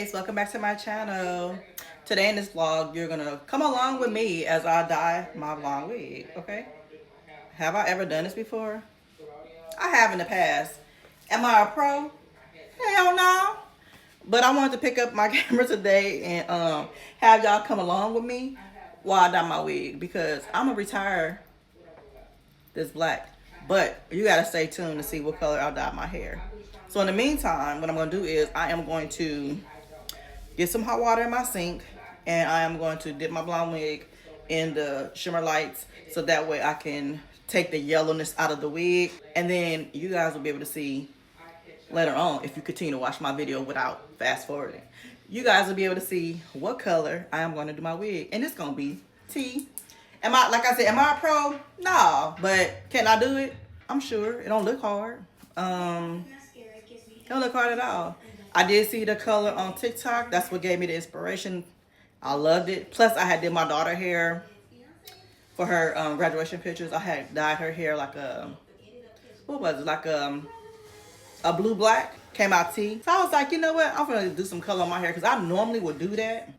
face, welcome back to my channel. Today in this vlog, you're gonna come along with me as I dye my blonde wig, okay? Have I ever done this before? I have in the past. Am I a pro? Hell no. But I wanted to pick up my camera today and have y'all come along with me while I dye my wig because I'm gonna retire this black. But you gotta stay tuned to see what color I'll dye my hair. So in the meantime, what I'm gonna do is I am going to get some hot water in my sink and I am going to dip my blonde wig in the shimmer lights so that way I can take the yellowness out of the wig, and then you guys will be able to see later on, if you continue to watch my video without fast forwarding, you guys will be able to see what color I am going to do my wig, and it's gonna be tea. Am I, like I said, am I a pro? No, but can I do it? I'm sure. It don't look hard. It don't look hard at all. I did see the color on TikTok. That's what gave me the inspiration. I loved it. Plus, I had did my daughter hair for her graduation pictures. I had dyed her hair like a, what was it? Like a blue black. Came out tea. So I was like, you know what? I'm gonna do some color on my hair because I normally would do that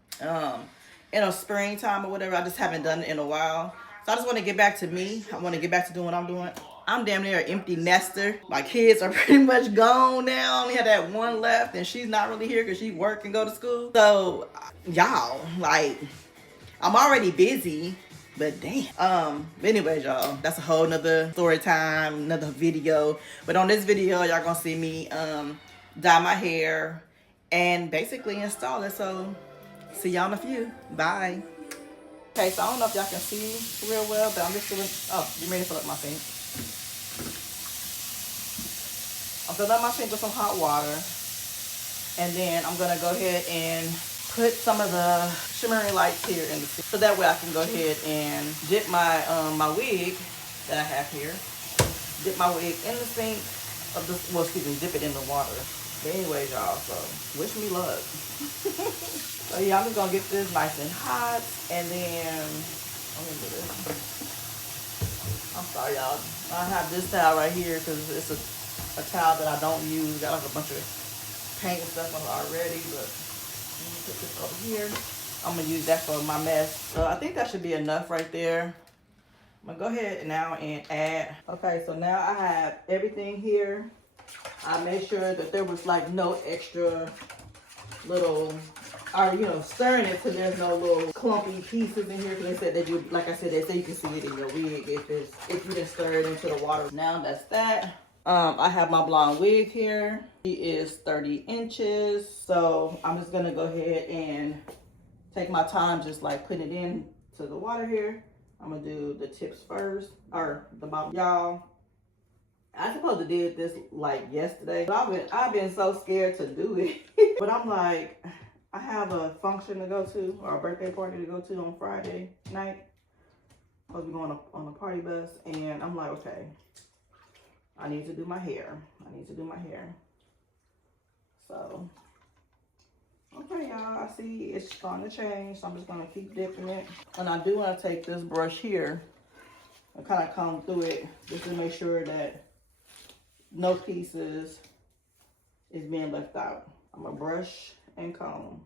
in a springtime or whatever. I just haven't done it in a while. So I just want to get back to me. I want to get back to doing what I'm doing. I'm damn near an empty nester. My kids are pretty much gone now. I only had that one left, and she's not really here because she work and go to school. So, y'all, like, I'm already busy, but damn. But anyways, y'all, that's a whole nother story time, another video. But on this video, y'all gonna see me dye my hair and basically install it. So, see y'all in a few. Bye. Okay, so I don't know if y'all can see real well, but I'm just doing, oh, you ready to fill up my sink. I'm filling up my sink with some hot water. And then I'm gonna go ahead and put some of the shimmering lights here in the sink. So that way I can go ahead and dip my my wig that I have here. Dip my wig in the sink of the, well, excuse me, dip it in the water. But anyways, y'all, so wish me luck. So yeah, I'm just gonna get this nice and hot, and then I'm gonna do this. I'm sorry, y'all. I have this towel right here because it's a towel that I don't use. Got like a bunch of paint and stuff on it already, but let me put this over here. I'm gonna use that for my mess. So I think that should be enough right there. I'm gonna go ahead now and add. Okay, so now I have everything here. I made sure that there was like no extra little, or you know, stirring it so there's no little clumpy pieces in here, because they said that you, like I said, they say you can see it in your wig if you didn't stir it into the water. Now that's that. I have my blonde wig here. She is 30 inches. So I'm just gonna go ahead and take my time just like putting it in to the water here. I'm gonna do the tips first, or the bottom. Y'all, I supposed to did this like yesterday, but I've been so scared to do it. But I'm like, I have a function to go to, or a birthday party to go to on Friday night. I'm supposed to be going on a party bus, and I'm like, okay, I need to do my hair. I need to do my hair. So, okay, y'all, I see it's starting to change, so I'm just gonna keep dipping it. And I do want to take this brush here and kind of comb through it just to make sure that no pieces is being left out. I'm gonna brush and comb.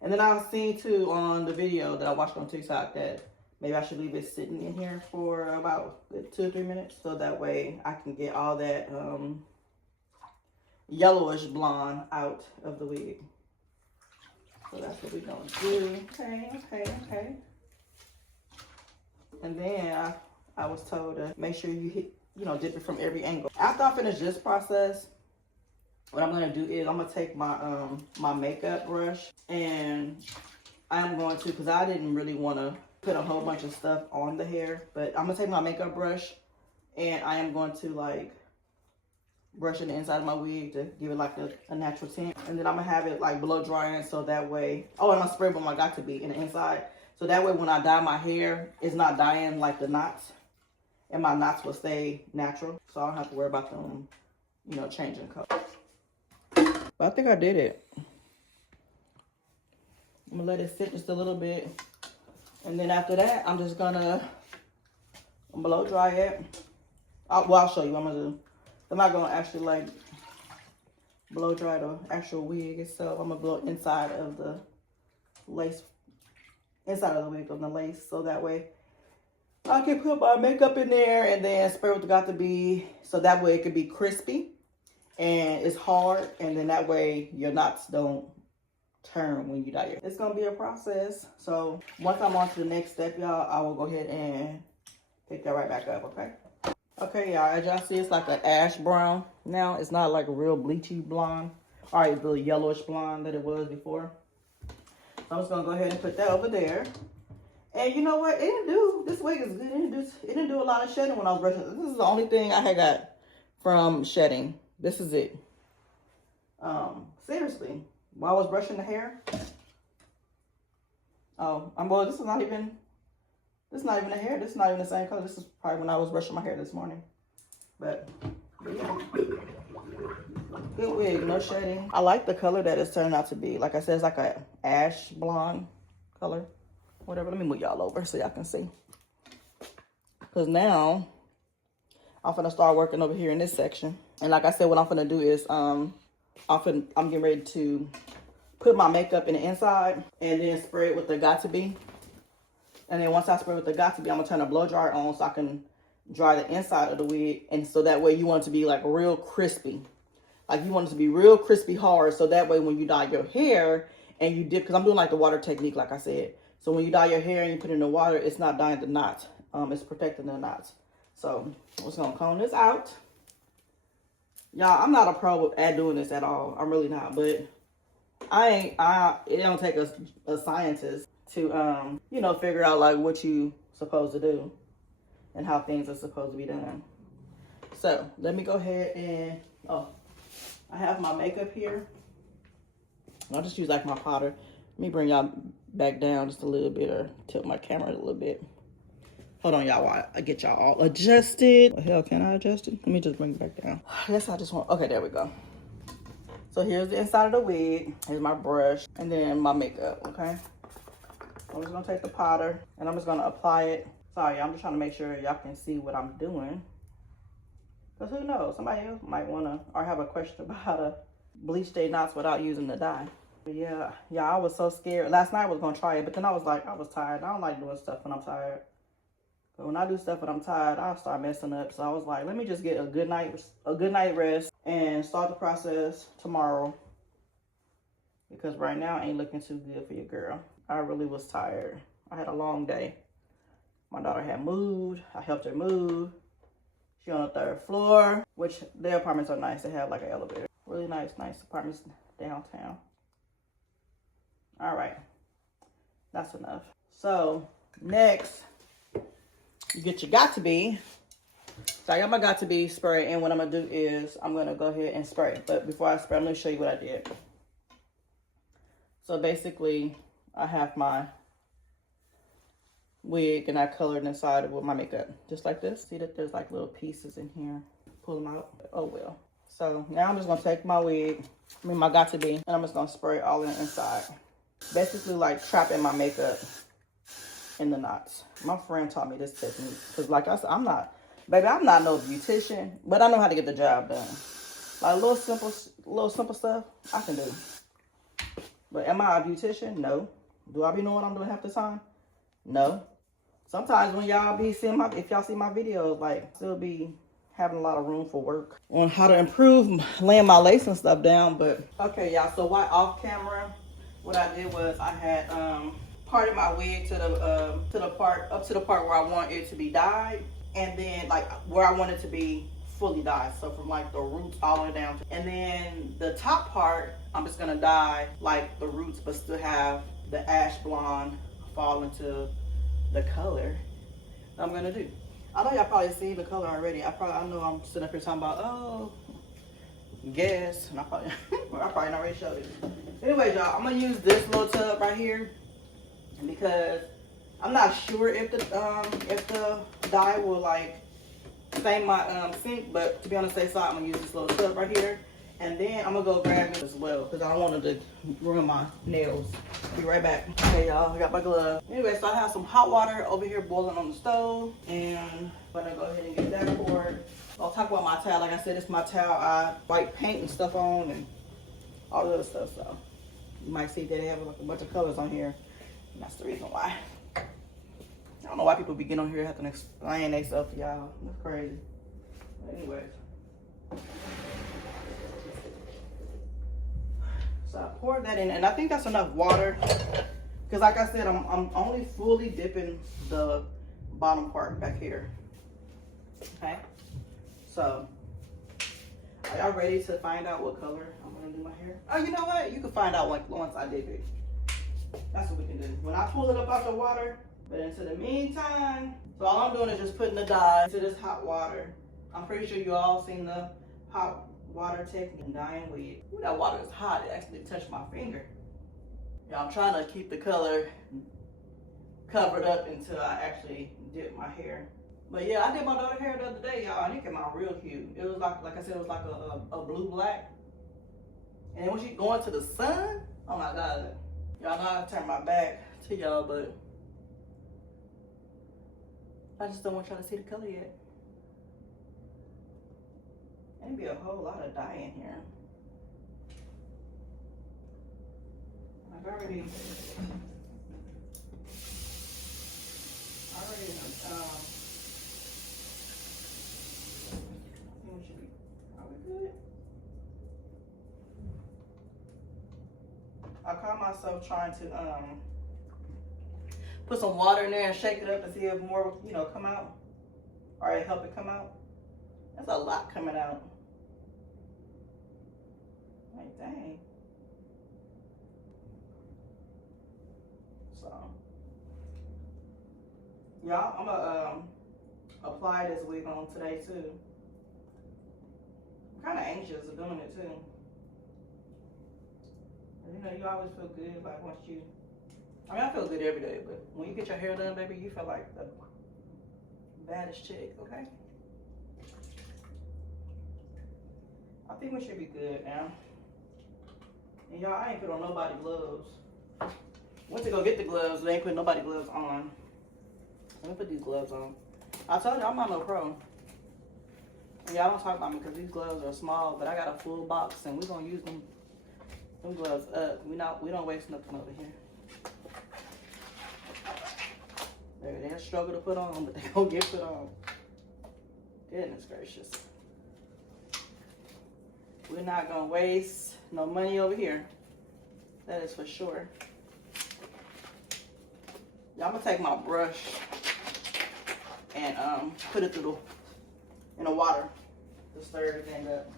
And then I was seeing too on the video that I watched on TikTok that maybe I should leave it sitting in here for about 2 or 3 minutes, so that way I can get all that yellowish blonde out of the wig. So that's what we're gonna do. Okay. And then I was told to make sure you hit, dip it from every angle. After I finish this process, what I'm gonna do is I'm gonna take my my makeup brush, and I'm going to, because I didn't really want to put a whole bunch of stuff on the hair, but I'm gonna take my makeup brush and I am going to like brush in the inside of my wig to give it like a natural tint, and then I'm gonna have it like blow drying, so that way, oh, and my spray foam I got to be in the inside, so that way when I dye my hair, it's not dyeing like the knots, and my knots will stay natural, so I don't have to worry about them, changing color. But I think I did it. I'm gonna let it sit just a little bit, and then after that, I'm just gonna blow dry it. I'll show you what I'm gonna do. I'm not gonna actually like blow dry the actual wig itself. I'm gonna blow inside of the lace, inside of the wig on the lace, so that way I can put my makeup in there and then spray with the Got2b, so that way it can be crispy and it's hard, and then that way your knots don't turn when you dye your. It's gonna be a process. So once I'm on to the next step, y'all, I will go ahead and pick that right back up, okay? Okay, y'all, as y'all see, it's like an ash brown now. It's not like a real bleachy blonde, or a little yellowish blonde that it was before. So I'm just gonna go ahead and put that over there. And you know what? This wig is good. It didn't do a lot of shedding when I was brushing. This is the only thing I had got from shedding. This is it. Seriously, while I was brushing the hair. Oh, well, this is not even the hair. This is not even the same color. This is probably when I was brushing my hair this morning. But yeah. Good wig, no shedding. I like the color that it's turned out to be. Like I said, it's like a ash blonde color. Whatever, let me move y'all over so y'all can see. Because now, I'm gonna start working over here in this section. And like I said, what I'm gonna do is, I'm getting ready to put my makeup in the inside and then spray it with the Got2b. And then once I spray with the Got2b, I'm gonna turn the blow dryer on so I can dry the inside of the wig. And so that way you want it to be like real crispy. Like you want it to be real crispy hard. So that way when you dye your hair and you dip, because I'm doing like the water technique, like I said. So when you dye your hair and you put it in the water, it's not dyeing the knots. It's protecting the knots. So I'm just gonna comb this out. Y'all, I'm not a pro at doing this at all. I'm really not. But it don't take a scientist to, you know, figure out like what you supposed to do and how things are supposed to be done. So let me go ahead and, I have my makeup here. I'll just use like my powder. Let me bring y'all back down just a little bit, or tilt my camera a little bit. Hold on, y'all, while I get y'all all adjusted. What the hell, can I adjust it? Let me just bring it back down. I guess I just want, okay, there we go. So here's the inside of the wig. Here's my brush and then my makeup, okay? I'm just gonna take the powder and I'm just gonna apply it. Sorry, I'm just trying to make sure y'all can see what I'm doing. Because who knows, somebody else might wanna, or have a question about how to bleach their knots without using the dye. But yeah, I was so scared. Last night I was gonna try it, but then I was like, I was tired. I don't like doing stuff when I'm tired. But when I do stuff when I'm tired, I'll start messing up. So I was like, let me just get a good night rest and start the process tomorrow. Because right now ain't looking too good for your girl. I really was tired. I had a long day. My daughter had moved. I helped her move. She on the 3rd floor, which their apartments are nice. They have like an elevator. Really nice apartments downtown. All right, that's enough. So next, you get your Got2b. So I got my Got2b spray, and what I'm gonna do is I'm gonna go ahead and spray. But before I spray, I'm gonna show you what I did. So basically, I have my wig and I colored inside it with my makeup, just like this. See that there's like little pieces in here. Pull them out. Oh well. So now I'm just gonna take my wig, my Got2b, and I'm just gonna spray it all inside. Basically like trapping my makeup in the knots. My friend taught me this technique. Because like I said, I'm not no beautician, but I know how to get the job done. Like little simple stuff, I can do. But am I a beautician? No. Do I be knowing what I'm doing half the time? No. Sometimes when y'all be seeing if y'all see my videos, like still be having a lot of room for work on how to improve laying my lace and stuff down. But okay, y'all, so while off camera, what I did was I had parted my wig to the part where I want it to be dyed, and then like where I want it to be fully dyed. So from like the roots all the way down, and then the top part I'm just gonna dye like the roots, but still have the ash blonde fall into the color that I'm gonna do. I know y'all probably seen the color already. I know I'm sitting up here talking about, oh, guess, and I probably already showed it. Anyways, y'all, I'm gonna use this little tub right here because I'm not sure if the dye will like stain my sink, but to be on the safe side, I'm gonna use this little tub right here, and then I'm gonna go grab it as well because I don't want it to ruin my nails. Be right back. Okay, y'all, I got my glove. Anyway, so I have some hot water over here boiling on the stove, and I'm gonna go ahead and get that poured. I'll talk about my towel. Like I said, it's my towel I wipe paint and stuff on, and all the other stuff. So you might see that they have like a bunch of colors on here, and that's the reason why. I don't know why people be getting on here having to explain themselves to y'all. That's crazy. But anyways. So I poured that in, and I think that's enough water. Because like I said, I'm only fully dipping the bottom part back here. Okay? So, are y'all ready to find out what color I'm going to do my hair? Oh, you know what? You can find out like once I dip it. That's what we can do. When I pull it up out the water, but into the meantime, so all I'm doing is just putting the dye into this hot water. I'm pretty sure you all seen the hot water technique and dyeing with. Ooh, that water is hot. It actually touched my finger. Yeah, I'm trying to keep the color covered up until I actually dip my hair. But yeah, I did my daughter's hair the other day, y'all, and it came out real cute. It was like I said, it was like a blue black. And then when she go into the sun, oh my God. Y'all know I turn my back to y'all, but I just don't want y'all to see the color yet. There'd be a whole lot of dye in here. I've already I think we should be, are we good? I caught myself trying to put some water in there and shake it up and see if more, you know, come out, or it help it come out. That's a lot coming out. Like, dang. So, y'all, I'm gonna apply this wig on today too. I'm kind of anxious of doing it too. You know, you always feel good like once you, I mean, I feel good every day, but when you get your hair done, baby, you feel like the baddest chick, okay? I think we should be good now. And y'all, I ain't put on nobody gloves. Went to go get the gloves, they ain't put nobody gloves on. Let me put these gloves on. I told you I'm not no pro. And y'all don't talk about me because these gloves are small, but I got a full box and we're gonna use them gloves up. We don't waste nothing over here. They're struggle to put on, but they gonna get put on. Goodness gracious. We're not gonna waste no money over here. That is for sure. Yeah, I'm gonna take my brush and put it through in the water to stir everything up.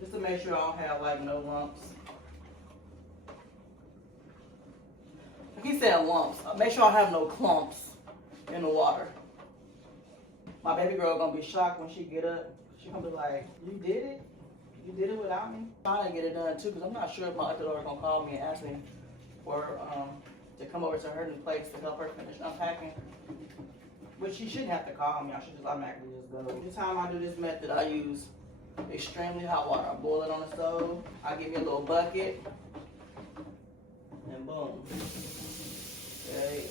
Just to make sure I don't have like no lumps. I keep saying lumps. Make sure I have no clumps in the water. My baby girl gonna be shocked when she get up. She gonna be like, "You did it? You did it without me?" I'm trying to get it done too, because I'm not sure if my other daughter gonna call me and ask me for to come over to her new place to help her finish unpacking. But she shouldn't have to call me. I should just automatically just go. Every time I do this method, I use extremely hot water. I boil it on the stove. I give you a little bucket, and boom. Okay.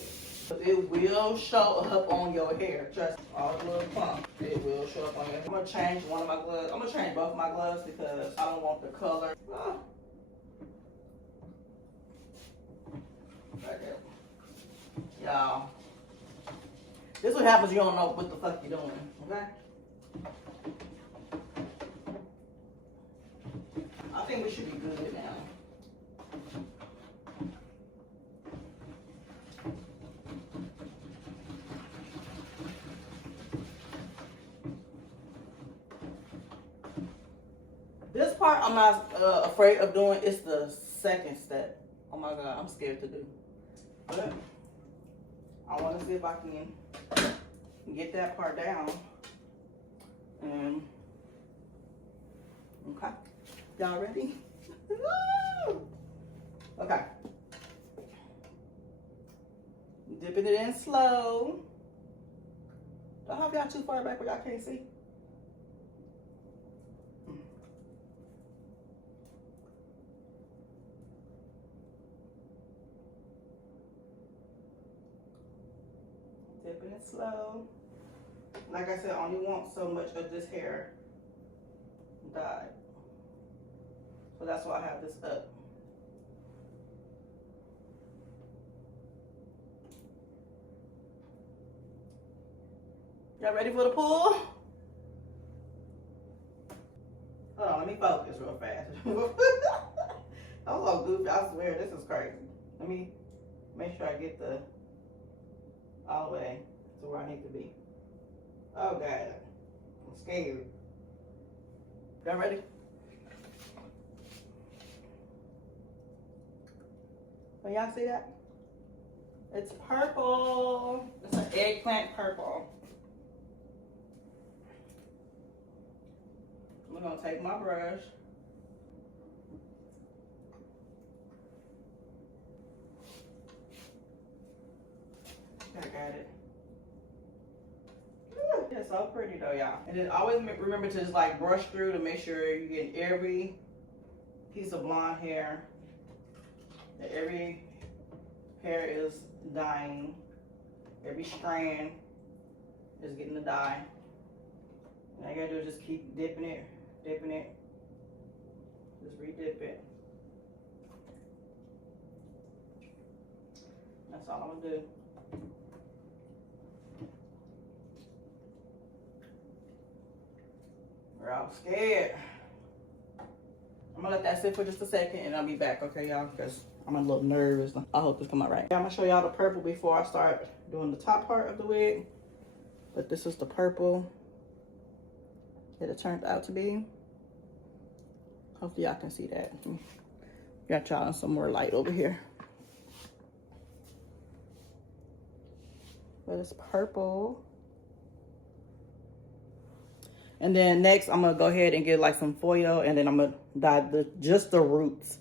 It will show up on your hair. Trust me, all the little clumps. It will show up on your hair. I'm gonna change one of my gloves. I'm gonna change both my gloves because I don't want the color. Right there. Y'all. This is what happens. You don't know what the fuck you're doing. Okay. I think we should be good now. This part I'm not afraid of doing. It's the second step. Oh my God, I'm scared to do. But I want to see if I can get that part down. And okay, y'all ready? Okay. Dipping it in slow. Don't have y'all too far back where y'all can't see. Dipping it slow. Like I said, I only want so much of this hair dyed. So that's why I have this up. Y'all ready for the pool? Hold on, let me focus real fast. I'm so goofy, I swear, this is crazy. Let me make sure I get the all the way to where I need to be. Oh God, I'm scared. Y'all ready? Can y'all see that? It's purple. It's an eggplant purple. I'm gonna take my brush. I got it. It's so pretty though, y'all. And then always remember to just like brush through to make sure you get every piece of blonde hair, that every hair is dyeing, every strand is getting the dye. And all you gotta do is just keep dipping it, just re-dip it. That's all I'm gonna do. I'm scared. I'm gonna let that sit for just a second and I'll be back, okay, y'all? Because I'm a little nervous. I hope this come out right. I'm gonna show y'all the purple before I start doing the top part of the wig. But this is the purple that it turned out to be. Hopefully y'all can see that. Got y'all some more light over here. But it's purple. And then next, I'm gonna go ahead and get like some foil, and then I'm gonna dye just the roots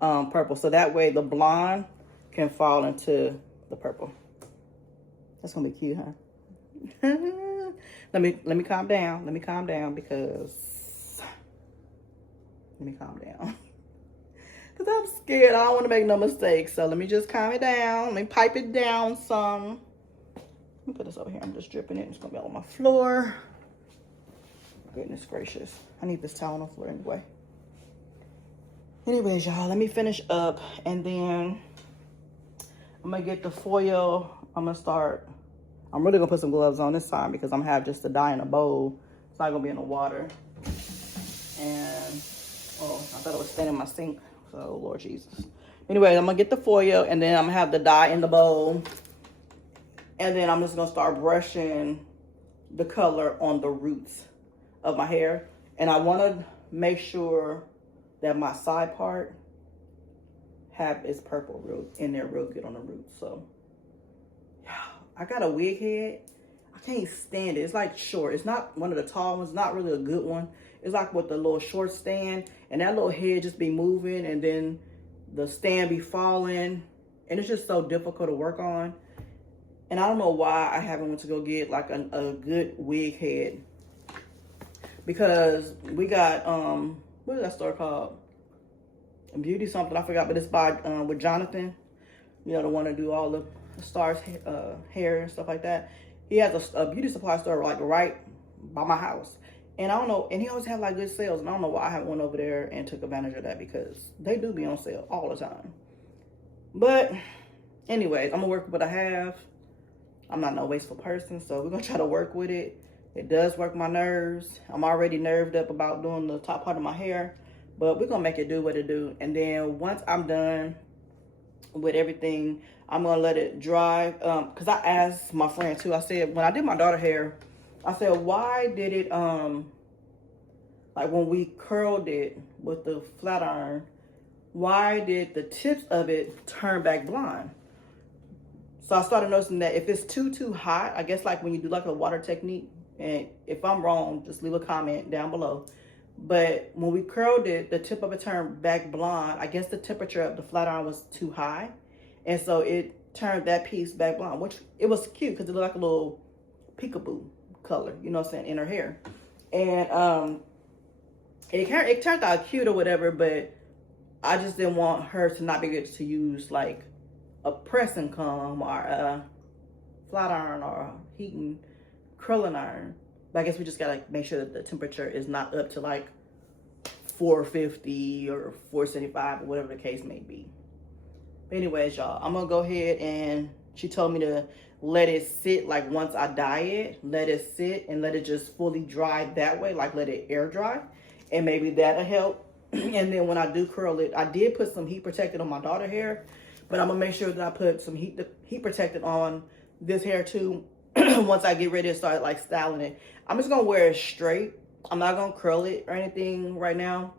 purple, so that way the blonde can fall into the purple. That's gonna be cute, huh? let me calm down. Let me calm down because I'm scared. I don't want to make no mistakes. So let me just calm it down. Let me pipe it down some. Let me put this over here. I'm just dripping it. It's gonna be all on my floor. Goodness gracious. I need this towel on the floor anyway. Anyways, y'all, let me finish up and then I'm gonna get the foil. I'm really gonna put some gloves on this time because I'm gonna have just the dye in a bowl. It's not gonna be in the water. And, oh, I thought it was staying in my sink. So, Lord Jesus. Anyway, I'm gonna get the foil and then I'm gonna have the dye in the bowl. And then I'm just gonna start brushing the color on the roots of my hair. And I want to make sure that my side part have its purple real in there real good on the roots. So yeah, I got a wig head. I can't stand it. It's like short. It's not one of the tall ones. Not really a good one. It's like with the little short stand, and that little head just be moving, and then the stand be falling, and it's just so difficult to work on. And I don't know why I haven't went to go get like a good wig head. Because we got, what is that store called? Beauty something, I forgot, but it's by, with Jonathan. You know, the one to do all the stars' hair and stuff like that. He has a beauty supply store like right by my house. And I don't know, and he always have like good sales. And I don't know why I haven't went over there and took advantage of that because they do be on sale all the time. But anyways, I'm gonna work with what I have. I'm not no wasteful person, so we're gonna try to work with it. It does work my nerves. I'm already nerved up about doing the top part of my hair, but we're gonna make it do what it do. And then once I'm done with everything, I'm gonna let it dry. Cause I asked my friend too, I said, when I did my daughter hair, I said, why did it, like when we curled it with the flat iron, why did the tips of it turn back blonde? So I started noticing that if it's too hot, I guess like when you do like a water technique, and if I'm wrong, just leave a comment down below. But when we curled it, the tip of it turned back blonde. I guess the temperature of the flat iron was too high. And so it turned that piece back blonde, which it was cute because it looked like a little peekaboo color, you know what I'm saying, in her hair. And it turned out cute or whatever, but I just didn't want her to not be able to use like a pressing comb or a flat iron or a heating curling iron. But I guess we just gotta make sure that the temperature is not up to like $4.50 or $4.75 or whatever the case may be. But anyways, y'all, I'm gonna go ahead, and she told me to let it sit, like once I dye it, let it sit and let it just fully dry that way, like let it air dry, and maybe that'll help. And then when I do curl it, I did put some heat protectant on my daughter's hair, but I'm gonna make sure that I put some heat protectant on this hair too. Once I get ready to start like styling it, I'm just gonna wear it straight. I'm not gonna curl it or anything right now,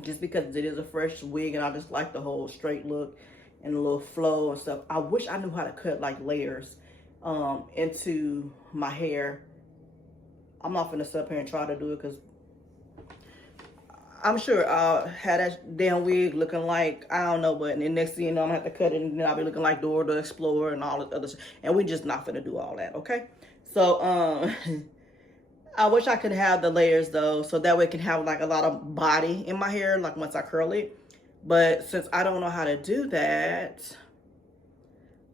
just because it is a fresh wig and I just like the whole straight look and a little flow and stuff. I wish I knew how to cut like layers into my hair. I'm not gonna sit up here and try to do it, because I'm sure I'll have that damn wig looking like, I don't know, but then next thing you know, I'm gonna have to cut it, and then I'll be looking like Dora the Explorer and all this other shit. And we just not gonna do all that, okay? So, I wish I could have the layers though, so that way I can have like a lot of body in my hair, like once I curl it. But since I don't know how to do that,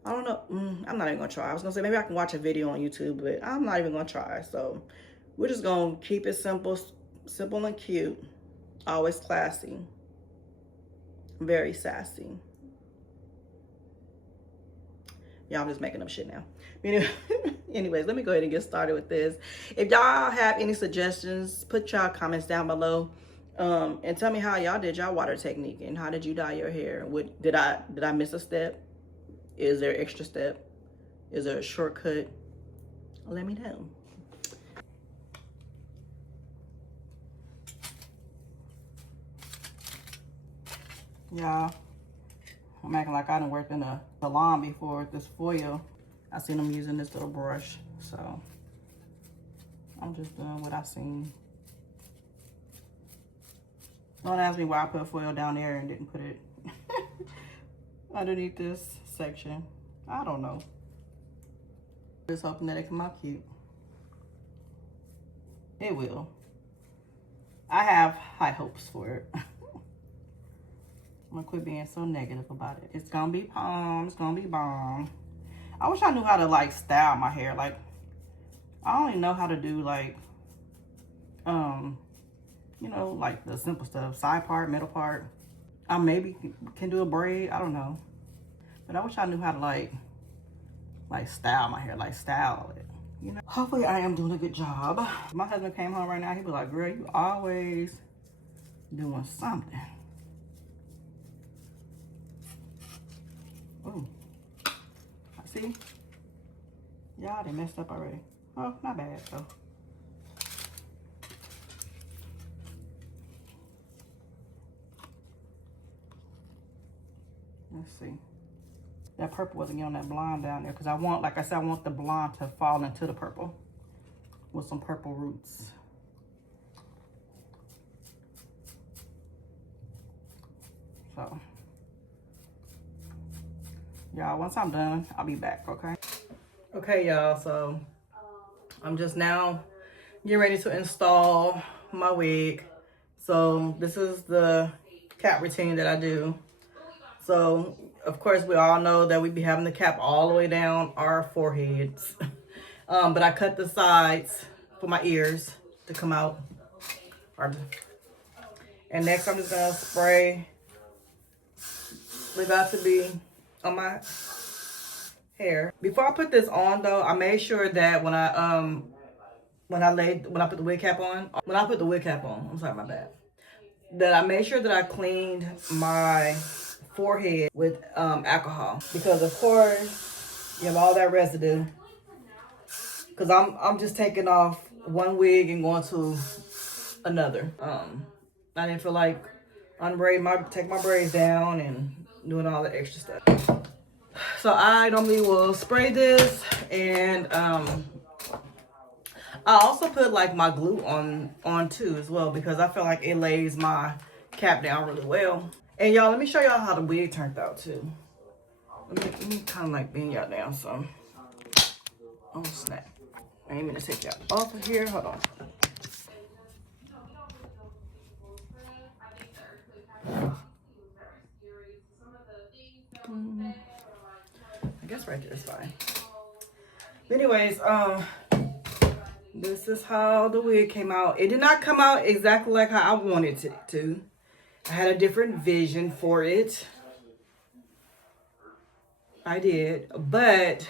I don't know. I'm not even gonna try. I was gonna say maybe I can watch a video on YouTube, but I'm not even gonna try. So we're just gonna keep it simple and cute. Always classy. Very sassy. Yeah, I'm just making up shit now. Anyways, let me go ahead and get started with this. If y'all have any suggestions, put y'all comments down below. And tell me how y'all did y'all water technique, and how did you dye your hair? Did I miss a step? Is there an extra step? Is there a shortcut? Let me know. Y'all, I'm acting like I done worked in a salon before with this foil. I seen them using this little brush, so I'm just doing what I seen. Don't ask me why I put foil down there and didn't put it underneath this section. I don't know. Just hoping that it come out cute. It will. I have high hopes for it. I'm gonna quit being so negative about it. It's gonna be bomb. It's gonna be bomb. I wish I knew how to like style my hair. Like, I don't even know how to do like, you know, like the simple stuff. Side part, middle part. I maybe can do a braid. I don't know. But I wish I knew how to like style my hair, like style it. You know. Hopefully I am doing a good job. If my husband came home right now, he'd be like, girl, you always doing something. Ooh. See? Y'all, they messed up already. Oh, not bad though. Let's see. That purple wasn't getting on that blonde down there, because I want, like I said, I want the blonde to fall into the purple with some purple roots. So, y'all, once I'm done, I'll be back, okay? Okay, y'all, so I'm just now getting ready to install my wig. So this is the cap routine that I do. So, of course, we all know that we be having the cap all the way down our foreheads. But I cut the sides for my ears to come out. And next, I'm just going to spray Leave Out to Be on my hair. Before I put this on, though, I made sure that when I put the wig cap on, I'm sorry, my bad, that I made sure that I cleaned my forehead with alcohol, because of course you have all that residue. Because I'm just taking off one wig and going to another. I didn't feel like take my braids down and doing all the extra stuff. So I normally will spray this, and I also put like my glue on too as well, because I feel like it lays my cap down really well. And y'all, let me show y'all how the wig turned out too. Let me kind of like bend y'all down some. Oh snap! I ain't gonna take y'all off of here. Hold on. I guess right there is fine. But anyways, This is how the wig came out. It did not come out exactly like how I wanted it to. I had a different vision for it. I did. But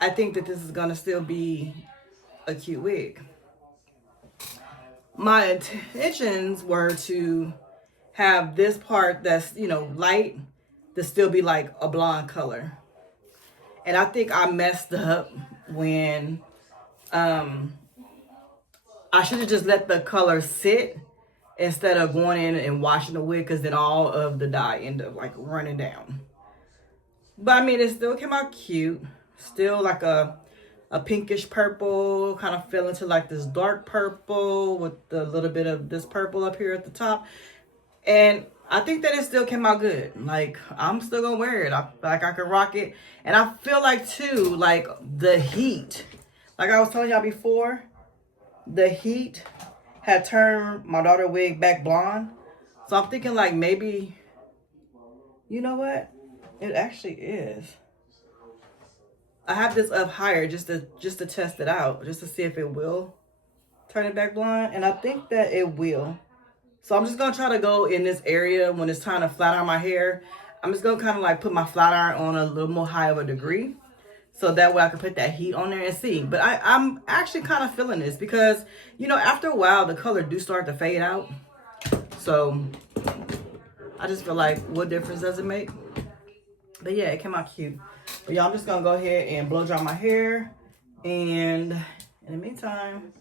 I think that this is going to still be a cute wig. My intentions were to have this part that's, you know, light to still be like a blonde color. And I think I messed up when I should have just let the color sit instead of going in and washing the wig, because then all of the dye ended up like running down. But I mean, it still came out cute. Still like a pinkish purple, kind of fell into like this dark purple with a little bit of this purple up here at the top. And I think that it still came out good. Like, I'm still gonna wear it. I can rock it. And I feel like too, like the heat, like I was telling y'all before, the heat had turned my daughter's wig back blonde. So I'm thinking like maybe, you know what? It actually is. I have this up higher just to test it out, just to see if it will turn it back blonde. And I think that it will. So I'm just going to try to go in this area when it's time to flat iron my hair. I'm just going to kind of like put my flat iron on a little more high of a degree, so that way I can put that heat on there and see. But I'm actually kind of feeling this because, you know, after a while, the color do start to fade out. So I just feel like, what difference does it make? But yeah, it came out cute. But y'all, I'm just going to go ahead and blow dry my hair. And in the meantime,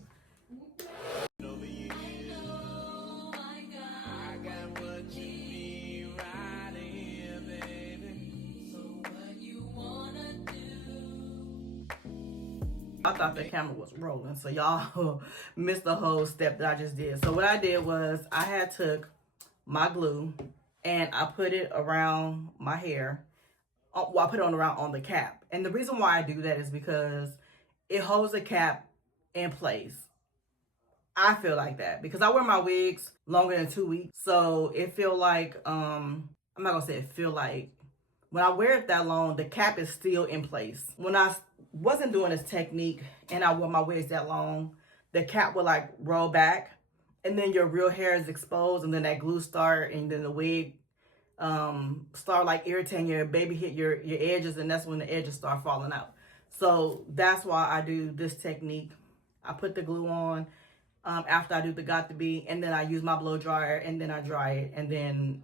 I thought the camera was rolling, so y'all missed the whole step that I just did. So what I did was I had took my glue and I put it around my hair. Well, I put it on the cap. And the reason why I do that is because it holds the cap in place. I feel like that because I wear my wigs longer than 2 weeks. So it feel like, I'm not gonna say it feel like, when I wear it that long, the cap is still in place. When I wasn't doing this technique and I wore my wigs that long, the cap would like roll back and then your real hair is exposed, and then that glue start, and then the wig start like irritating your baby, hit your edges, and that's when the edges start falling out. So that's why I do this technique. I put the glue on after I do the Got2b, and then I use my blow dryer, and then I dry it, and then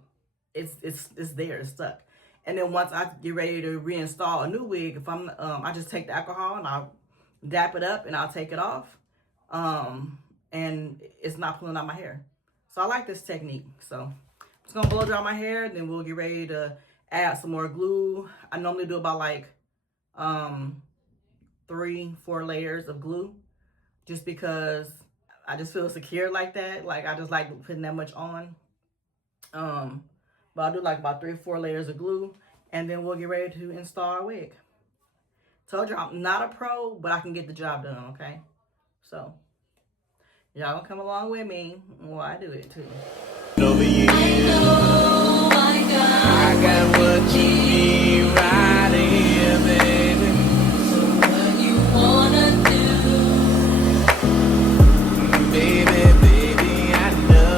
it's there, it's stuck. And then once I get ready to reinstall a new wig, if I'm I just take the alcohol and I'll dap it up and I'll take it off, and it's not pulling out my hair. So I like this technique. So I'm just gonna blow dry my hair, and then we'll get ready to add some more glue. I normally do about like 3-4 layers of glue, just because I just feel secure like that. Like I just like putting that much on. But I'll do like about 3 or 4 layers of glue, and then we'll get ready to install our wig. Told you I'm not a pro, but I can get the job done, okay? So y'all gonna come along with me while I do it too. Over you. I got what you need right here, baby. So what you wanna do? Baby, I know.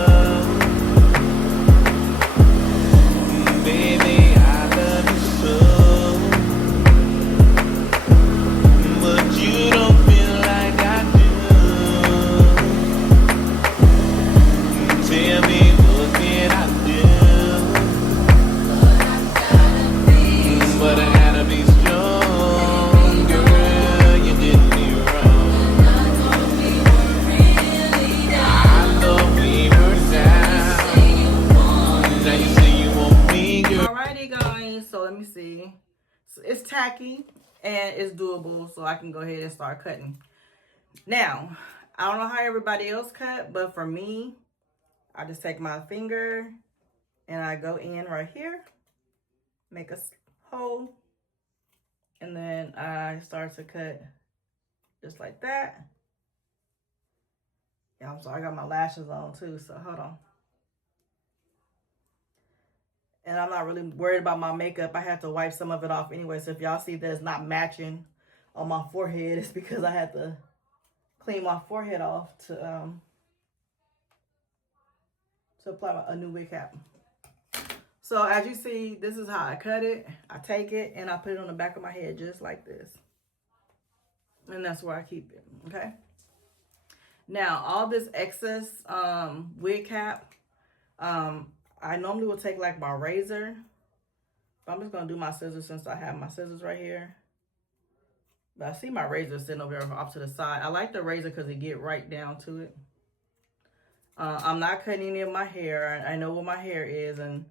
Baby, I love you so. But you don't feel like I do. Tell me, what can I do? But I gotta be strong, girl. You did me wrong. I thought we were down. Now you say you want me, girl. Alrighty, guys. So let me see. So it's tacky and it's doable, so I can go ahead and start cutting. Now, I don't know how everybody else cut, but for me, I just take my finger and I go in right here, make a hole, and then I start to cut just like that. Yeah, I'm sorry, I got my lashes on too, so hold on. And I'm not really worried about my makeup. I had to wipe some of it off anyway, so if y'all see that it's not matching on my forehead, it's because I had to clean my forehead off to apply a new wig cap. So as you see, this is how I cut it. I take it and I put it on the back of my head just like this. And that's where I keep it, okay? Now, all this excess wig cap, I normally will take like my razor. But I'm just going to do my scissors since I have my scissors right here. But I see my razor sitting over there off to the side. I like the razor because it get right down to it. I'm not cutting any of my hair. I know what my hair is, and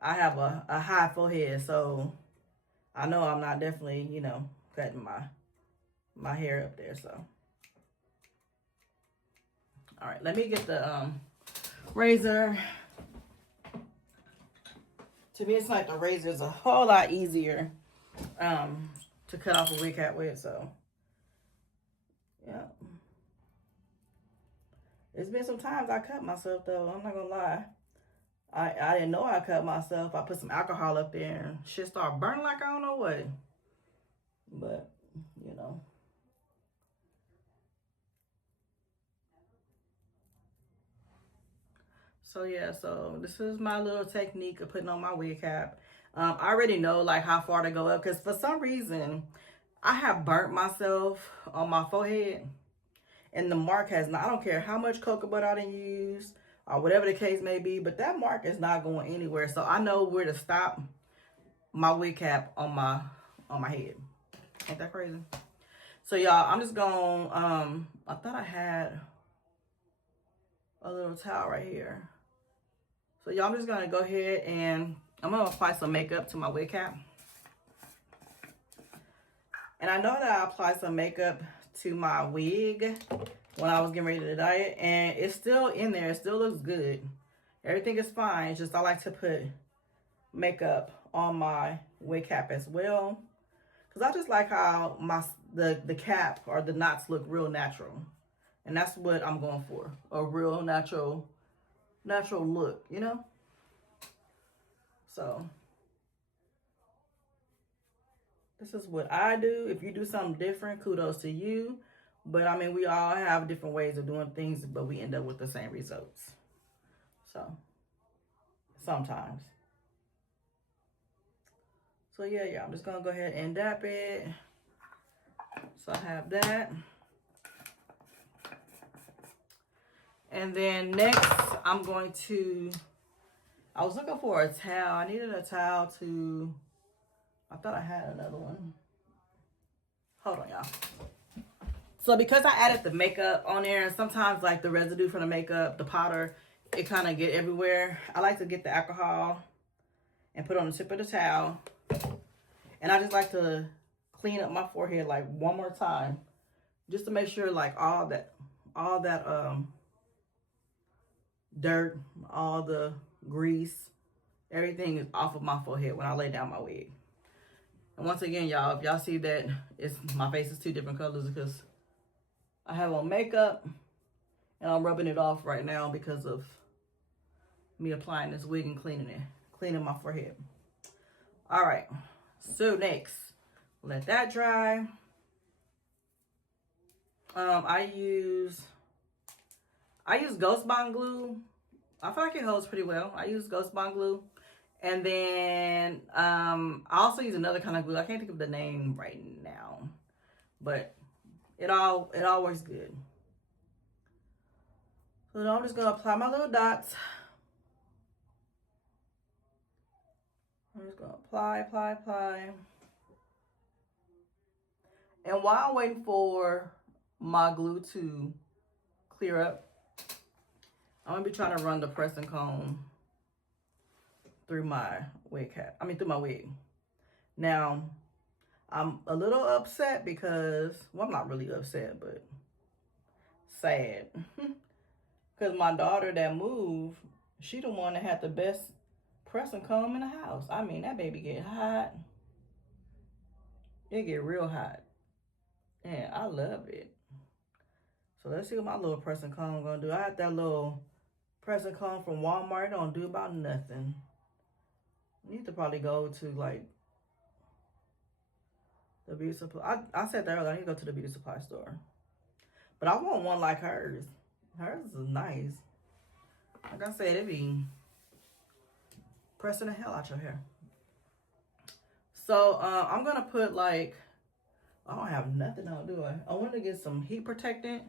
I have a high forehead, so I know I'm not definitely, you know, cutting my hair up there. So, all right, let me get the razor. To me, it's like the razor is a whole lot easier to cut off a wig cap with. So, yeah. It's been some times I cut myself, though. I'm not gonna lie. I didn't know I cut myself. I put some alcohol up there and shit started burning like I don't know what. But, you know. So, yeah. So, this is my little technique of putting on my wig cap. I already know, like, how far to go up. Because for some reason, I have burnt myself on my forehead. And the mark has not, I don't care how much cocoa butter I done use or whatever the case may be, but that mark is not going anywhere. So I know where to stop my wig cap on my head. Ain't that crazy? So y'all, I'm just gonna, I thought I had a little towel right here. So y'all, I'm just gonna go ahead and I'm gonna apply some makeup to my wig cap. And I know that I applied some makeup to my wig when I was getting ready to dye it, and it's still in there. It still looks good. Everything is fine. It's just I like to put makeup on my wig cap as well, because I just like how the cap or the knots look real natural, and that's what I'm going for, a real natural look, you know. So this is what I do. If you do something different, kudos to you. But I mean, we all have different ways of doing things, but we end up with the same results. So, sometimes. So yeah, I'm just gonna go ahead and dap it. So I have that. And then next, I'm going to, I was looking for a towel. I needed a towel to, I thought I had another one. Hold on, y'all. So because I added the makeup on there, and sometimes like the residue from the makeup, the powder, it kind of get everywhere. I like to get the alcohol and put it on the tip of the towel. And I just like to clean up my forehead like one more time, just to make sure like all that dirt, all the grease, everything is off of my forehead when I lay down my wig. And once again, y'all, if y'all see that my face is two different colors, because I have on makeup and I'm rubbing it off right now because of me applying this wig and cleaning my forehead. All right, so next, let that dry. I use Ghost Bond glue. I feel like it holds pretty well. I use Ghost Bond glue. And then I also use another kind of glue. I can't think of the name right now, but it all works good. So now I'm just gonna apply my little dots. I'm just gonna apply. And while I'm waiting for my glue to clear up, I'm gonna be trying to run the pressing comb through my wig cap. Through my wig. Now, I'm a little upset because, well, I'm not really upset, but sad. Because my daughter that moved, she the one that had the best pressing comb in the house. I mean, that baby get hot. It get real hot. And I love it. So let's see what my little pressing comb gonna do. I had that little pressing comb from Walmart. It don't do about nothing. I need to probably go to like the beauty supply. I said that earlier. I need to go to the beauty supply store. But I want one like hers. Hers is nice. Like I said, it be pressing the hell out your hair. So I'm gonna put like, I don't have nothing on, do I? I want to get some heat protectant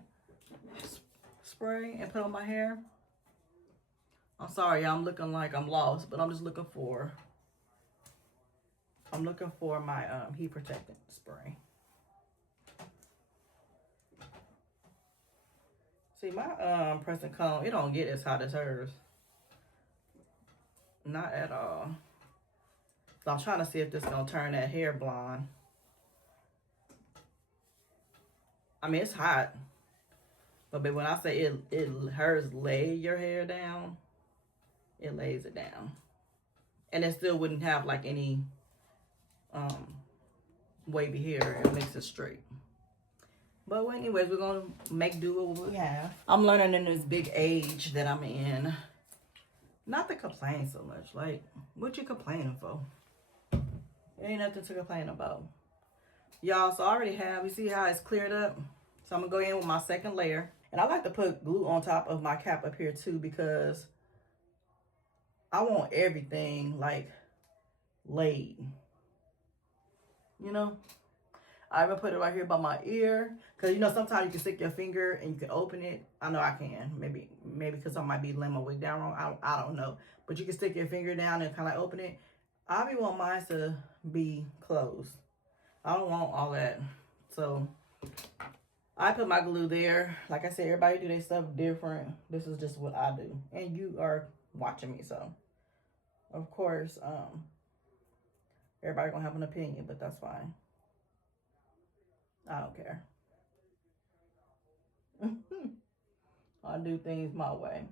spray and put on my hair. I'm sorry, y'all, I'm looking like I'm lost, but I'm just looking for, my heat protectant spray. See, my pressing comb, it don't get as hot as hers. Not at all. So I'm trying to see if this is gonna turn that hair blonde. I mean, it's hot. But when I say hers lay your hair down, it lays it down. And it still wouldn't have like any wavy hair. It makes it straight. But anyways, we're gonna make do with what we have. I'm learning in this big age that I'm in not to complain so much. Like, what you complaining for? There ain't nothing to complain about. Y'all, so I already have, you see how it's cleared up? So I'm gonna go in with my second layer. And I like to put glue on top of my cap up here too, because I want everything like laid. You know? I even put it right here by my ear. Because, you know, sometimes you can stick your finger and you can open it. I know I can. Maybe because I might be laying my wig down wrong. I don't know. But you can stick your finger down and kind of like open it. I be want mine to be closed. I don't want all that. So, I put my glue there. Like I said, everybody do their stuff different. This is just what I do. And you are watching me, so. Of course, everybody gonna have an opinion, but that's fine. I don't care. I do things my way.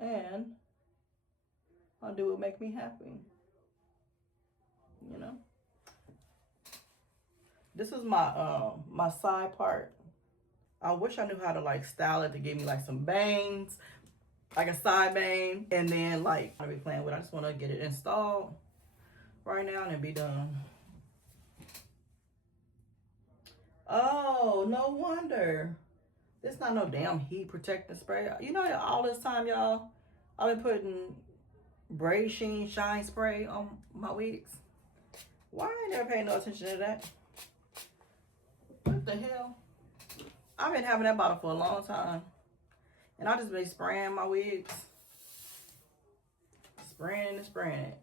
And I do what make me happy. You know? This is my my side part. I wish I knew how to like style it to give me like some bangs, like a side bang, and then like I'll be playing with. I just want to get it installed right now and be done. Oh, no wonder. This not no damn heat protectant spray. You know, all this time, y'all, I've been putting Braid Sheen Shine Spray on my wigs. Why I ain't never paying no attention to that? What the hell? I've been having that bottle for a long time. And I just been spraying my wigs. Spraying and spraying it.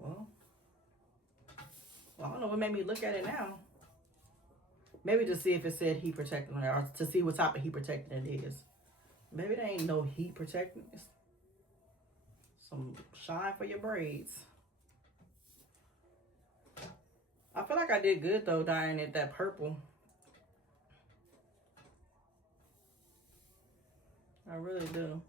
Well, I don't know what made me look at it now. Maybe to see if it said heat protectant on there, or to see what type of heat protectant it is. Maybe there ain't no heat protectant. It's some shine for your braids. I feel like I did good though, dyeing it that purple. I really do.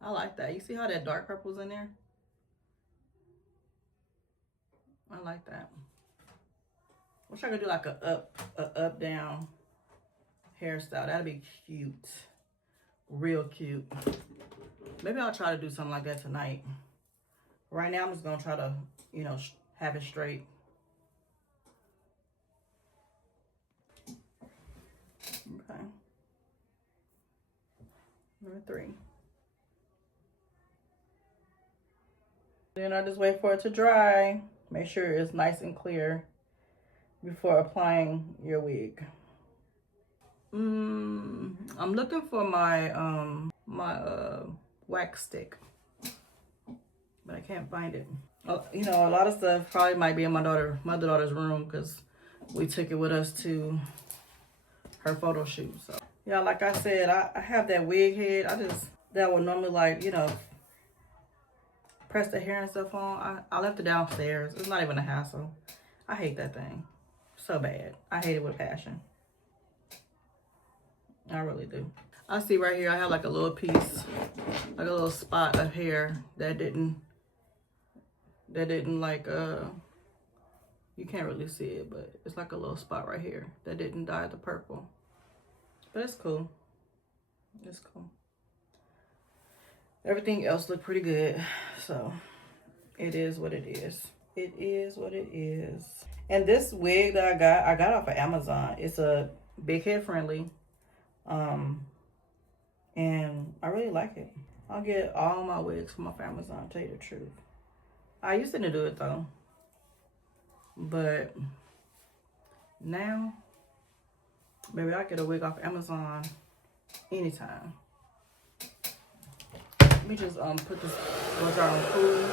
I like that. You see how that dark purple's in there? I like that. Wish I could do like a up down hairstyle. That'd be cute. Real cute. Maybe I'll try to do something like that tonight. Right now, I'm just gonna try to, you know, have it straight. Okay. Number 3. Then I just wait for it to dry. Make sure it's nice and clear before applying your wig. I'm looking for my wax stick, but I can't find it. You know, a lot of stuff probably might be in my daughter's room, because we took it with us to her photo shoot. So yeah, like I said, I have that wig head. That would normally, like, you know, press the hair and stuff on. I left it downstairs. It's not even a hassle. I hate that thing so bad. I hate it with passion. I really do. I see right here I have like a little piece, like a little spot of hair that didn't like, you can't really see it, but it's like a little spot right here that didn't dye the purple. But it's cool. It's cool. Everything else looked pretty good, so it is what it is. it is what it is. And this wig that I got off of Amazon. It's a big head friendly. And I really like it. I'll get all my wigs from off Amazon, to tell you the truth. I used to do it though. But now, baby, I get a wig off Amazon anytime. Let me just put this brush out on cool.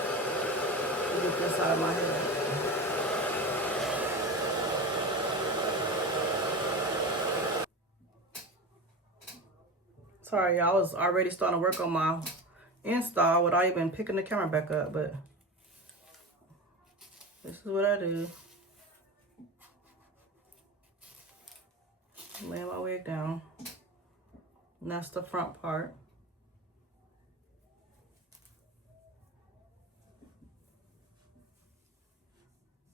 Get this out of my hair. Sorry, I was already starting to work on my install without even picking the camera back up, but this is what I do. Lay my wig down. And that's the front part.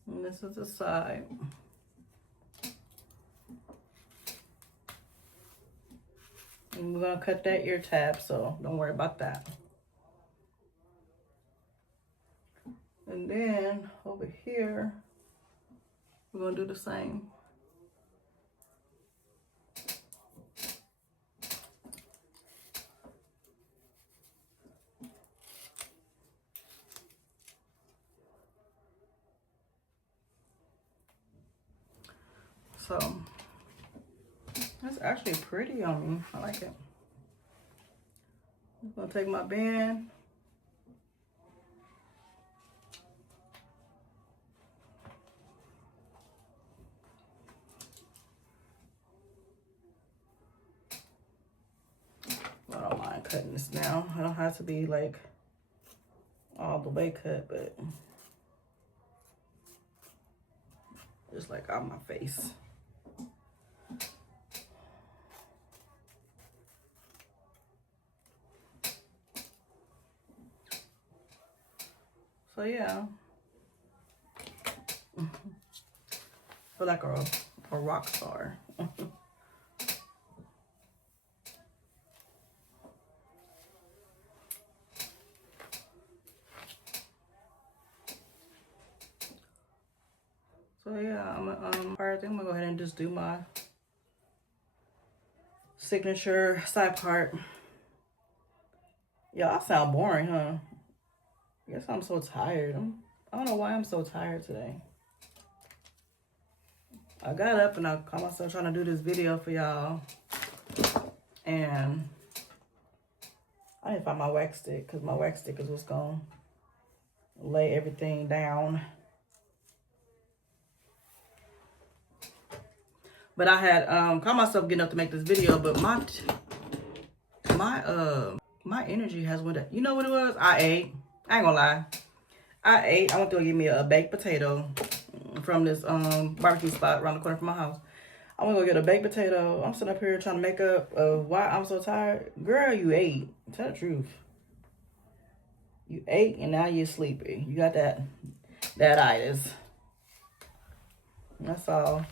And this is the side. And we're gonna cut that ear tab, so don't worry about that. And then over here, we're gonna do the same. So that's actually pretty on me. I like it. I'm gonna take my band. I don't mind cutting this now. I don't have to be like all the way cut, but just like on my face. So yeah, feel like a rock star. So yeah, I'm gonna go ahead and just do my signature side part. Y'all sound boring, huh? I guess I'm so tired. I don't know why I'm so tired today. I got up and I caught myself trying to do this video for y'all. And I didn't find my wax stick because my wax stick is what's going to lay everything down. But I had caught myself getting up to make this video, but my energy has went up. You know what it was? I ate. I ain't gonna lie. I went to go get me a baked potato from this barbecue spot around the corner from my house. I went to go get a baked potato. I'm sitting up here trying to make up why I'm so tired. Girl, you ate. Tell the truth. You ate and now you're sleepy. You got that itis. That's all.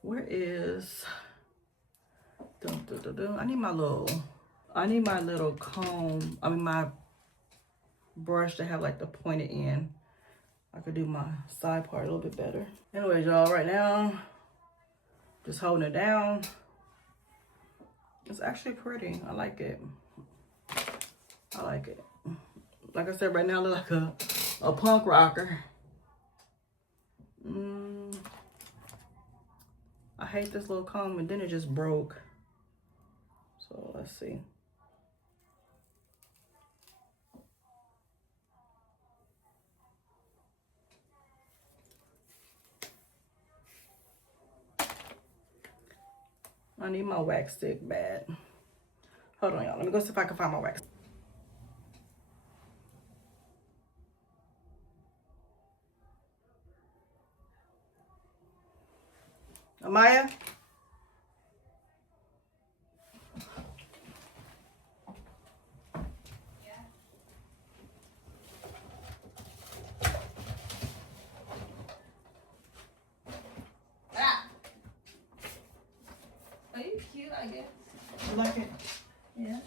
Where is I need my little comb. I mean my brush to have like the pointed end. I could do my side part a little bit better. Anyways, y'all, right now, just holding it down. It's actually pretty. I like it. I like it. Like I said, right now I look like a punk rocker. I hate this little comb, and then it just broke. So let's see. I need my wax stick bad. Hold on, y'all. Let me go see if I can find my wax. Amaya? Are you cute, I guess? You like it? Yeah.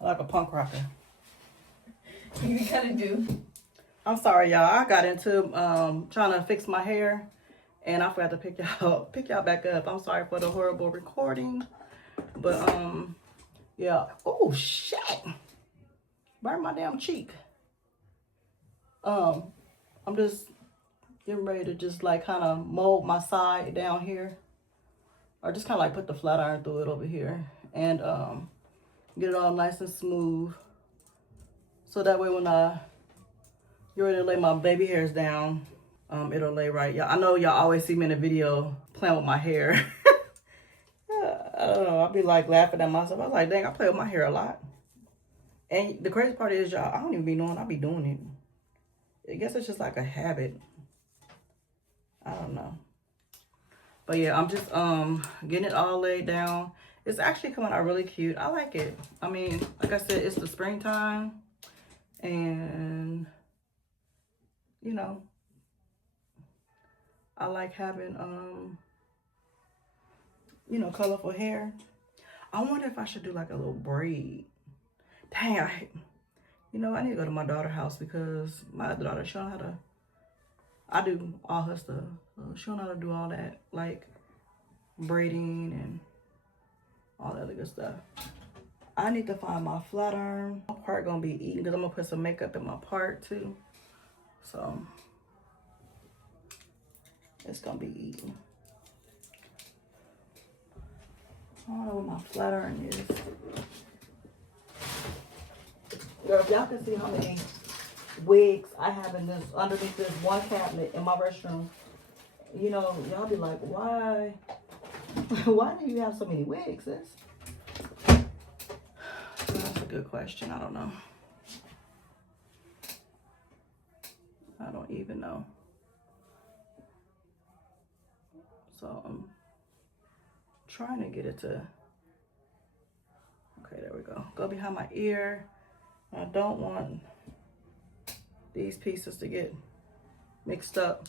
I like a punk rocker. You gotta do. I'm sorry, y'all. I got into trying to fix my hair, and I forgot to pick y'all back up. I'm sorry for the horrible recording, but yeah. Oh shit! Burn my damn cheek. I'm just getting ready to just like kind of mold my side down here, or just kind of like put the flat iron through it over here, and get it all nice and smooth, so that way when I get ready to lay my baby hairs down, it'll lay right. Y'all, I know y'all always see me in the video playing with my hair. I don't know, I'll be like laughing at myself. I was like, dang, I play with my hair a lot. And the crazy part is, y'all, I don't even be knowing I be doing it. I guess it's just like a habit. I don't know. But yeah, I'm just getting it all laid down. It's actually coming out really cute. I like it. I mean, like I said, it's the springtime, and you know, I like having you know, colorful hair. I wonder if I should do like a little braid. Dang, you know, I need to go to my daughter's house, because my other daughter, she don't know how to, I do all her stuff. She don't know how to do all that, like braiding and all that other good stuff. I need to find my flat iron. My part gonna be eaten, because I'm gonna put some makeup in my part too. So it's gonna be eaten. I don't know where my flat iron is. Girl, if y'all can see how many wigs I have in this, underneath this one cabinet in my restroom, you know, y'all be like, why why do you have so many wigs, sis? That's a good question. I don't know. I don't even know. So I'm trying to get it to, okay, there we go. Go behind my ear. I don't want these pieces to get mixed up.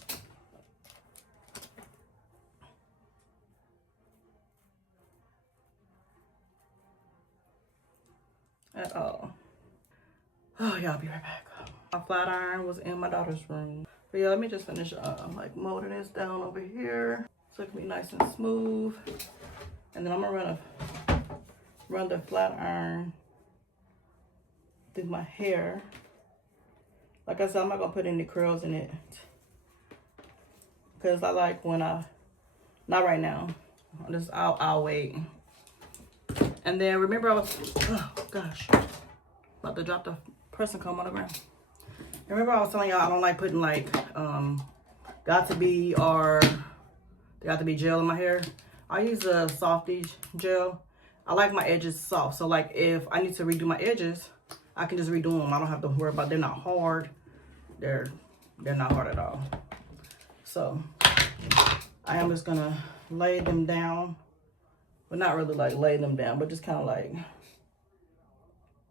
At all. Oh, y'all be right back. My flat iron was in my daughter's room. But yeah, let me just finish like molding this down over here so it can be nice and smooth. And then I'm gonna run the flat iron through my hair. Like I said, I'm not gonna put any curls in it, because I like when not right now. I'll wait. And then remember I was, oh gosh, about to drop the pressing comb on the ground. Remember I was telling y'all I don't like putting like Got2b or the Got2b gel in my hair. I use a Softy gel. I like my edges soft, so like if I need to redo my edges, I can just redo them. I don't have to worry about, they're not hard. They're not hard at all. So I am just gonna lay them down. But not really like lay them down, but just kind of like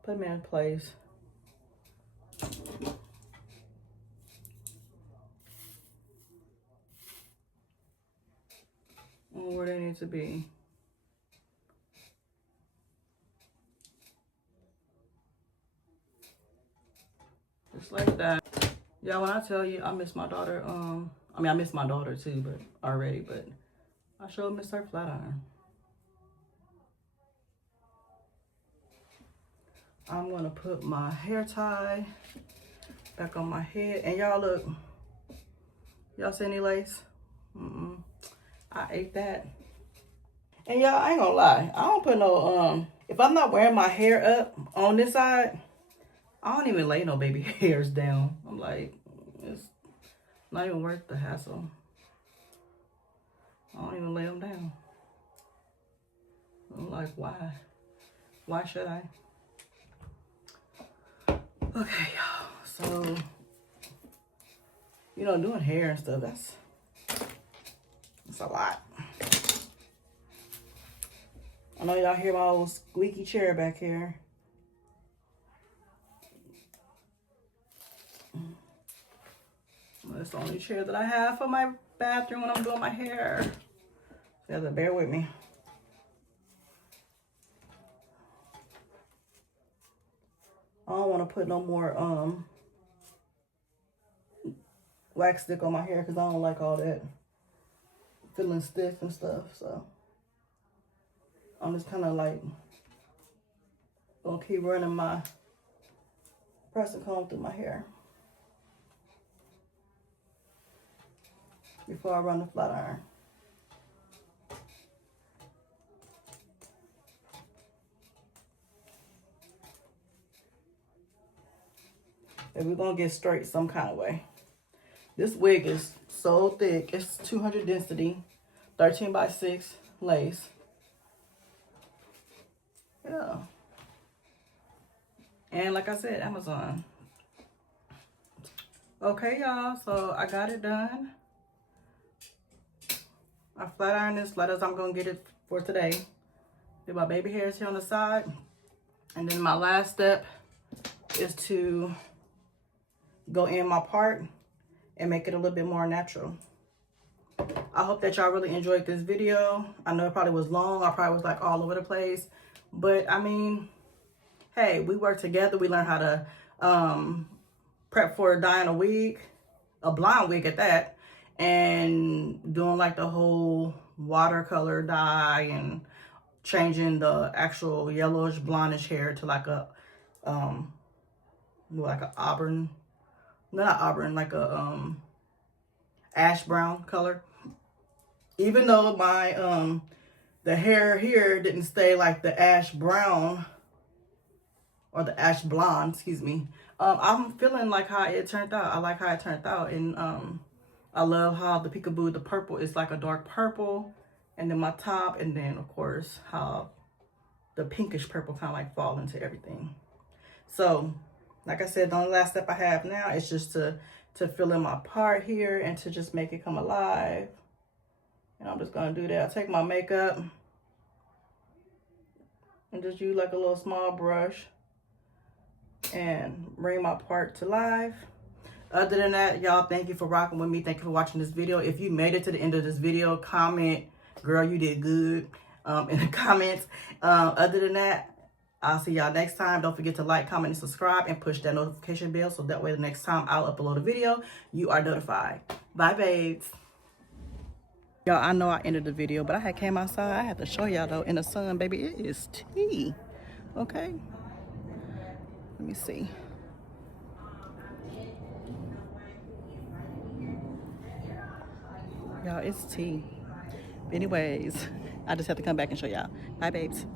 put them in place. Where they need to be. Just like that. Yeah, when I tell you I miss my daughter, I mean I miss my daughter too, but I sure miss her flat iron. I'm gonna put my hair tie back on my head, and y'all look, y'all see any lace? I ate that. And y'all, I ain't gonna lie, I don't put no if I'm not wearing my hair up on this side, I don't even lay no baby hairs down. I'm like, it's not even worth the hassle. I don't even lay them down. I'm like, why should I? Okay, y'all, so, you know, doing hair and stuff, that's a lot. I know y'all hear my old squeaky chair back here. That's the only chair that I have for my bathroom when I'm doing my hair. So you have to bear with me. I don't want to put no more wax stick on my hair because I don't like all that feeling stiff and stuff. So I'm just kind of like gonna keep running my pressing comb through my hair before I run the flat iron. And we're gonna get straight some kind of way. This wig is so thick. It's 200 density, 13x6 lace. Yeah. And like I said, Amazon. Okay, y'all, so I got it done. I flat ironed this flat as I'm gonna get it for today. Did my baby hairs here on the side. And then my last step is to go in my part and make it a little bit more natural. I hope that y'all really enjoyed this video. I know it probably was long. I probably was like all over the place. But I mean, hey, we work together. We learn how to prep for dyeing a wig, a blonde wig at that, and doing like the whole watercolor dye and changing the actual yellowish blondish hair to like a auburn, not auburn, like a ash brown color. Even though my the hair here didn't stay like the ash brown or the ash blonde, excuse me. I'm feeling like how it turned out. I like how it turned out, and I love how the peekaboo, the purple is like a dark purple, and then my top, and then of course how the pinkish purple kind of like fall into everything. So like I said, the only last step I have now is just to fill in my part here and to just make it come alive. And I'm just gonna do that. I take my makeup and just use like a little small brush and bring my part to life. Other than that, y'all, thank you for rocking with me. Thank you for watching this video. If you made it to the end of this video, comment, girl, you did good, in the comments. Other than that, I'll see y'all next time. Don't forget to like, comment, and subscribe, and push that notification bell so that way the next time I'll upload a video, you are notified. Bye, babes. Y'all, I know I ended the video, but I had came outside. I had to show y'all, though, in the sun, baby, it is tea. Okay? Let me see. Y'all, it's tea. Anyways, I just have to come back and show y'all. Bye, babes.